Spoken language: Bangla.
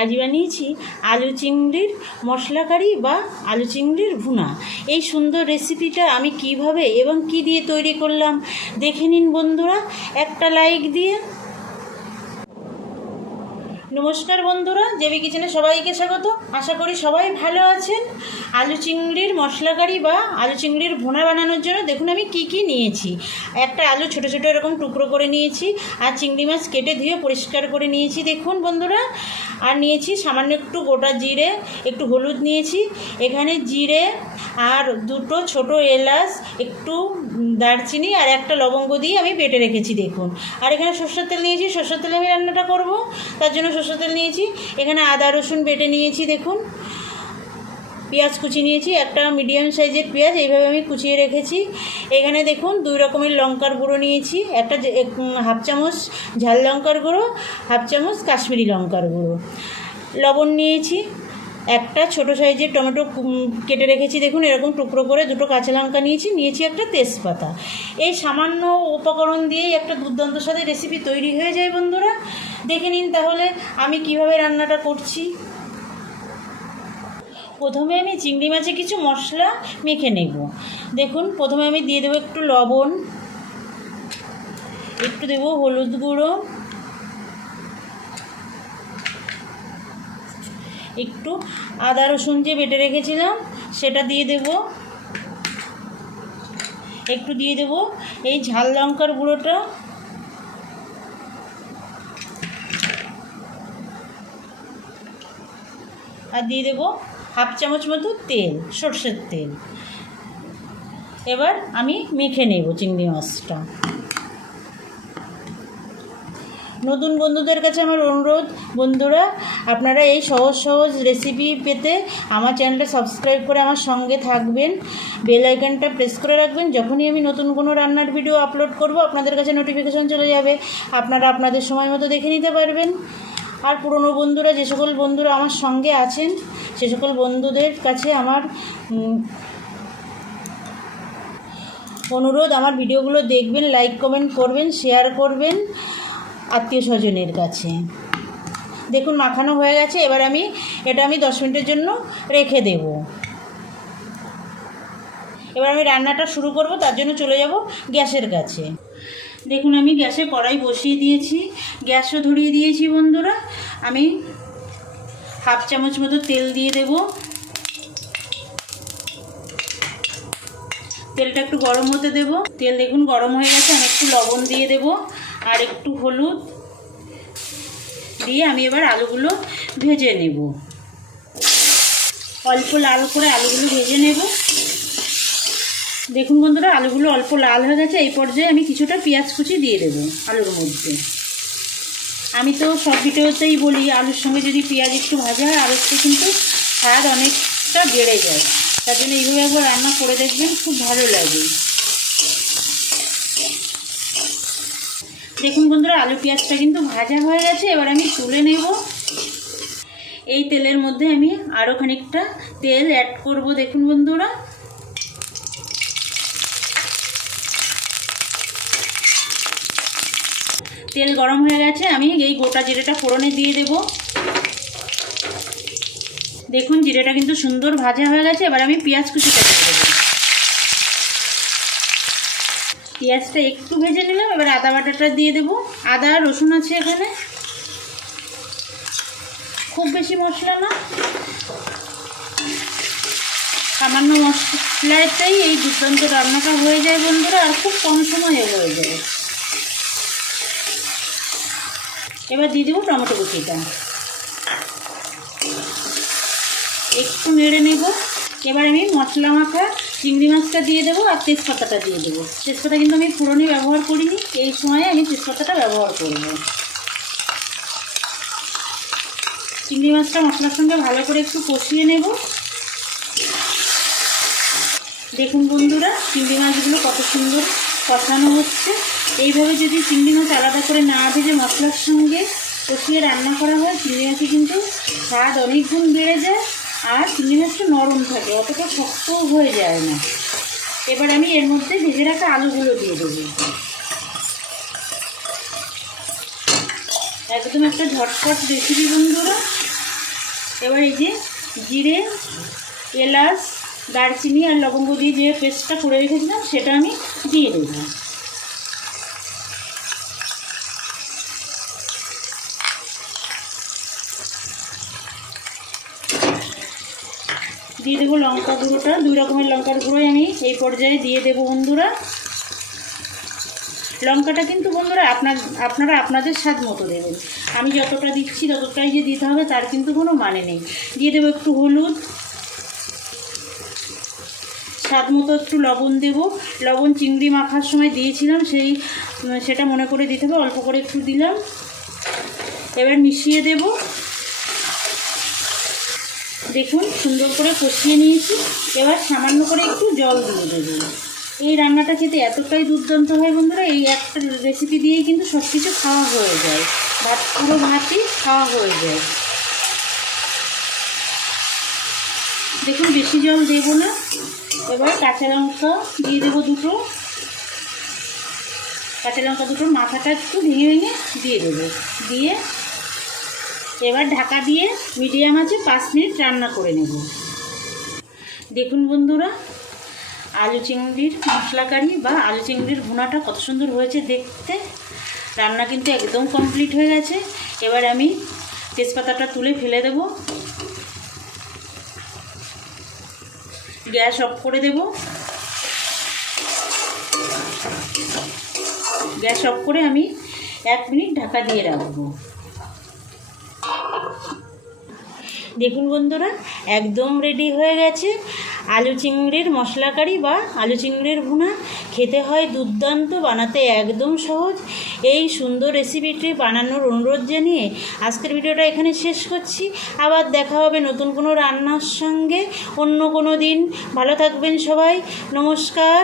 আজ বানিয়েছি আলু চিংড়ির মশলা কারি বা আলু চিংড়ির ভুনা। এই সুন্দর রেসিপিটা আমি কিভাবে এবং কি দিয়ে তৈরি করলাম দেখে নিন বন্ধুরা, একটা লাইক দিয়ে। নমস্কার বন্ধুরা, জেবি কিচেনে সবাইকে স্বাগত। আশা করি সবাই ভালো আছেন। আলু চিংড়ির মশলা কারি বা আলু চিংড়ির ভুনা বানানোর জন্য দেখুন আমি কি কি নিয়েছি। একটা আলু ছোট ছোট এরকম টুকরো করে নিয়েছি, আর চিংড়ি মাছ কেটে ধুয়ে পরিষ্কার করে নিয়েছি দেখুন বন্ধুরা। আর নিয়েছি সামান্য একটু গোটা জিরে, একটু হলুদ নিয়েছি, এখানে জিরে আর দুটো ছোট এলাচ, একটু দারচিনি আর একটা লবঙ্গ দিয়ে আমি বেটে রেখেছি দেখুন। আর এখানে সরষের তেল নিয়েছি, সরষের তেলে আমি রান্নাটা করব, তার জন্য সরষের তেল নিয়েছি। এখানে আদা রসুন বেটে নিয়েছি দেখুন। পেঁয়াজ কুচি নিয়েছি, একটা মিডিয়াম সাইজের পেঁয়াজ এইভাবে আমি কুচিয়ে রেখেছি। এখানে দেখুন 2 রকমের লঙ্কার গুঁড়ো নিয়েছি, একটা হাফ চামচ ঝাল লঙ্কার গুঁড়ো, হাফ চামচ কাশ্মীরি লঙ্কার গুঁড়ো। লবণ নিয়েছি, একটা ছোট সাইজের টমেটো কেটে রেখেছি দেখুন এরকম টুকরো করে, 2টো কাঁচা লঙ্কা নিয়েছি একটা তেজপাতা। এই সামান্য উপকরণ দিয়েই একটা দুর্দান্ত স্বাদের রেসিপি তৈরি হয়ে যায় বন্ধুরা। দেখে নিন তাহলে আমি কিভাবে রান্নাটা করছি। প্রথমে আমি চিংড়ি মাছে কিছু মশলা মেখে নেব দেখুন। প্রথমে আমি দিয়ে দেবো একটু লবণ, একটু দেবো হলুদ গুঁড়ো, একটু আদা রসুন যে বেটে রেখেছিলাম সেটা দিয়ে দেব, একটু দিয়ে দেব এই ঝাল লঙ্কার গুঁড়োটা, আর দিয়ে দেব হাফ চামচ মতো তেল, সর্ষের তেল। এবার আমি মেখে নেব চিংড়ি মাছটা। নতুন বন্ধুদের কাছে আমার অনুরোধ, বন্ধুরা আপনারা এই সহজ সহজ রেসিপি পেতে আমার চ্যানেলটা সাবস্ক্রাইব করে আমার সঙ্গে থাকবেন, বেল আইকনটা প্রেস করে রাখবেন। যখনই আমি নতুন কোনো রান্নার ভিডিও আপলোড করব আপনাদের কাছে নোটিফিকেশন চলে যাবে, আপনারা আপনাদের সময় মতো দেখে নিতে পারবেন। আর পুরনো বন্ধুরা, যে সকল বন্ধুরা আমার সঙ্গে আছেন সে সকল বন্ধুদের কাছে আমার অনুরোধ, আমার ভিডিওগুলো দেখবেন, লাইক কমেন্ট করবেন, শেয়ার করবেন আত্মীয় স্বজনের কাছে। দেখুন মাখানো হয়ে গেছে। এবার এটা আমি 10 মিনিটের জন্য রেখে দেব। এবার আমি রান্নাটা শুরু করব, তার জন্য চলে যাব গ্যাসের কাছে। দেখুন আমি গ্যাসে কড়াই বসিয়ে দিয়েছি, গ্যাসও ধরিয়ে দিয়েছি বন্ধুরা। আমি হাফ চামচ মতো তেল দিয়ে দেব। তেলটা একটু গরম হতে দেব। তেল দেখুন গরম হয়ে গেছে, আমি একটু লবণ দিয়ে দেব আর একটু হলুদ দিয়ে আমি এবার আলুগুলো ভেজে নেব। অল্প লাল করে আলুগুলো ভেজে নেব। দেখুন বন্ধুরা আলুগুলো অল্প লাল হয়ে গেছে। এই পর্যায়ে আমি কিছুটা পেঁয়াজ কুচি দিয়ে দেব আলুর মধ্যে। আমি তো সব ভিডিওতেই বলি আলুর সঙ্গে যদি পেঁয়াজ একটু ভাজা হয় আলুর কিন্তু স্বাদ অনেকটা বেড়ে যায়, তার জন্য এইভাবে একবার রান্না করে দেখবেন, খুব ভালো লাগে। দেখুন বন্ধুরা আলু পেঁয়াজটা কিন্তু ভাজা হয়ে গেছে। এবার আমি তুলে নেব। এই তেলের মধ্যে আমি আরও খানিকটা তেল অ্যাড করব দেখুন বন্ধুরা। তেল গরম হয়ে গেছে, আমি এই গোটা জিরেটা ফোড়নে দিয়ে দেব। দেখুন জিরেটা কিন্তু সুন্দর ভাজা হয়ে গেছে। এবার আমি পেঁয়াজ কুচিটা দিয়ে দেবো। পেঁয়াজটা একটু ভেজে নিলাম। এবার আদা বাটাটা দিয়ে দেব। আদা রসুন আছে এখানে, খুব বেশি মশলা না, সামান্য মশলাতেই এই দুর্দান্ত রান্নাটা হয়ে যায় বন্ধুরা, আর খুব কম সময়ে হয়ে যায়। এবার দিয়ে দেবো টমেটো কুচিটা, একটু নেড়ে নেব। এবার আমি মশলা মাখা চিংড়ি মাছটা দিয়ে দেবো আর তেজপাতাটা দিয়ে দেবো। তেজপাতা কিন্তু আমি ফোড়নে ব্যবহার করিনি, এই সময়ে আমি তেজপাতাটা ব্যবহার করব। চিংড়ি মাছটা মশলার সঙ্গে ভালো করে একটু কষিয়ে নেব। দেখুন বন্ধুরা চিংড়ি মাছগুলো কত সুন্দর কষানো হচ্ছে। এইভাবে যদি চিংড়ি মাছ আলাদা করে না ভেজে মশলার সঙ্গে কষিয়ে রান্না করা হয়, চিংড়ি মাছে কিন্তু স্বাদ অনেক গুণ বেড়ে যায়, আর চিংড়ি মাছটা নরম থাকে, অতটা শক্তও হয়ে যায় না। এবার আমি এর মধ্যে ভেজে রাখা আলুগুলো দিয়ে দেবো। একদম একটা ঝটপট রেসিপি বন্ধুরা, এবার এই যে জিরে, এলাচ, দারচিনি আর লবঙ্গ দিয়ে যে পেস্টটা করে রেখেছিলাম সেটা আমি দিয়ে দেবো। দিয়ে দেবো লঙ্কা গুঁড়োটা, 2 রকমের লঙ্কার গুঁড়োই আমি এই পর্যায়ে দিয়ে দেবো বন্ধুরা। লঙ্কাটা কিন্তু বন্ধুরা আপনারা আপনাদের স্বাদ মতো দেবেন। আমি যতটা দিচ্ছি ততটাই যে দিতে হবে তার কিন্তু কোনো মানে নেই। দিয়ে দেবো একটু হলুদ, স্বাদ মতো একটু লবণ দেবো। লবণ চিংড়ি মাখার সময় দিয়েছিলাম, সেটা মনে করে দিতে হবে, অল্প করে একটু দিলাম। এবার মিশিয়ে দেব। দেখুন সুন্দর করে কষিয়ে নিয়েছি। এবার সামান্য করে একটু জল দিয়ে দেবো। এই রান্নাটা খেতে এতটাই দুর্দান্ত হয় বন্ধুরা, এই একটা রেসিপি দিয়েই কিন্তু সব কিছু খাওয়া হয়ে যায়, পুরো ভাতই খাওয়া হয়ে যায়। দেখুন বেশি জল দেবো না। এবার কাঁচা লঙ্কা দিয়ে দেবো 2টো। কাঁচা লঙ্কা 2টোর মাথাটা একটু ভেঙে ভেঙে দিয়ে দেবো। দিয়ে এবার ঢাকা দিয়ে মিডিয়াম আঁচে 5 মিনিট রান্না করে নেব। দেখুন বন্ধুরা, আলু চিংড়ির মশলা কারি বা আলু চিংড়ির ভুনাটা কত সুন্দর হয়েছে দেখতে। রান্না কিন্তু একদম কমপ্লিট হয়ে গেছে। এবার আমি তেজপাতাটা তুলে ফেলে দেব। গ্যাস অফ করে দেব। গ্যাস অফ করে আমি 1 মিনিট ঢাকা দিয়ে রাখবো। দেখুন বন্ধুরা, একদম রেডি হয়ে গেছে আলু চিংড়ির মশলা কারি বা আলু চিংড়ির ভুনা। খেতে হয় দুর্দান্ত, বানাতে একদম সহজ। এই সুন্দর রেসিপিটি বানানোর অনুরোধ জানিয়ে আজকের ভিডিওটা এখানে শেষ করছি। আবার দেখা হবে নতুন কোনো রান্নার সঙ্গে অন্য কোনো দিন। ভালো থাকবেন সবাই। নমস্কার।